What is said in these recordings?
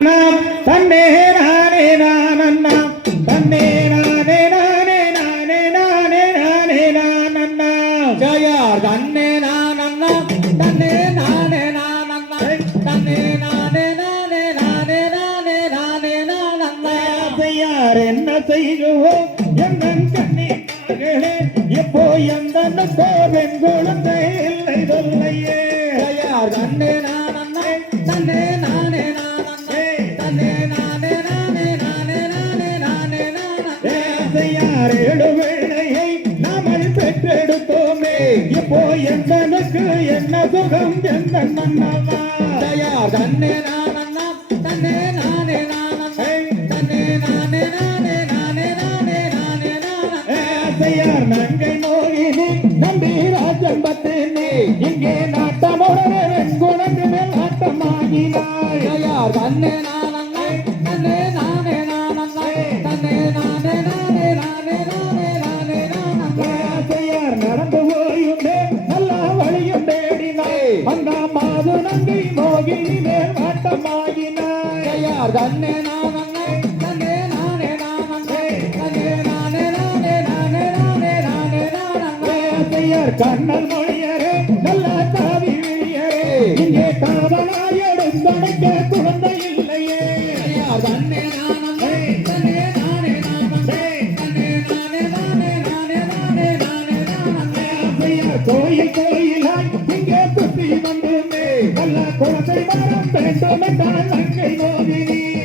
நாம் தன்னே நானே நானண்ணா. தன்னே நானே நானே நானே நானே நானே நானண்ணா. ஜெயார் தன்னே நானண்ணா. தன்னே நானே நானண்ணா. தன்னே நானே நானே நானே நானே நானே நானண்ணா. யார் என்ன செய்குவோம் எந்தன் கண்ணி மகளே எப்போ எந்த கோவென் குழந்தை இல்லை சொல்லையே ஜெயார் தன்னே நானண்ணா. தன்னே நான் நானண்ணா யார் ஏழு வேளையை நாமல் பெற்றெடுத்தோமே. இப்போ எந்தனுக்கு என்ன சுகம் எந்த ஜெயார் தன்னே நானண்ணா தன்னே நானே தன்னே நானே நானே நானே நானே நானே நங்கை நம்பி இங்கே நாட்டமுடனே வெண்குணங்கு மேல் நாட்டமாகினாய். ஜெயார் தன்னே நானண்ணா மாது நங்கை மோகினி மேல் நாட்டமாகினாய் ஜெயார் தன்னே நானண்ணா தன்னே நானே நானண்ணா தன்னே நானே நானே நானே நானே நானே நானண்ணா ஆசையார் கண்ணல் மொழியரே நல்ல தாவி விழியரே. இங்கே காவலாய் எடுத்தடைக்க குழந்தை இல்லையே. தன்னே நானண்ணா தன்னே வந்துமே நல்ல குழந்தை மரம் வேண்டும் என்றால் அங்கை மோகினி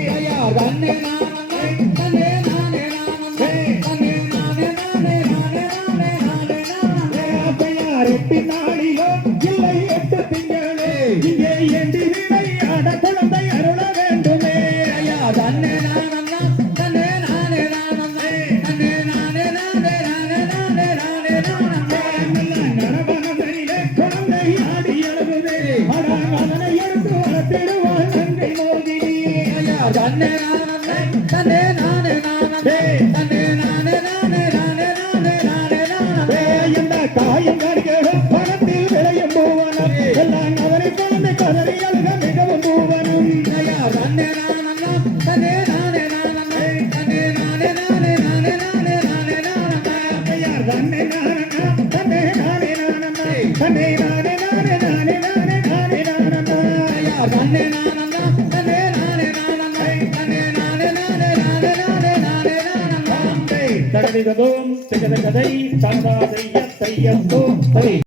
ஜெயார் தன்னே நானண்ணா தன்னே நானே நானண்ணா தன்னே நானே நானே நானே நானே நானே நானண்ணா ஆசையார் எட்டு நாளிலோ இல்லை எட்டு திங்களே. இங்கே எண்டி விளையாட குழந்தை அருள வேண்டுமே. ஜெயார் தன்னே காயம் ஜெயார் தன்னே நானண்ணா தன்னே நானே நானண்ணா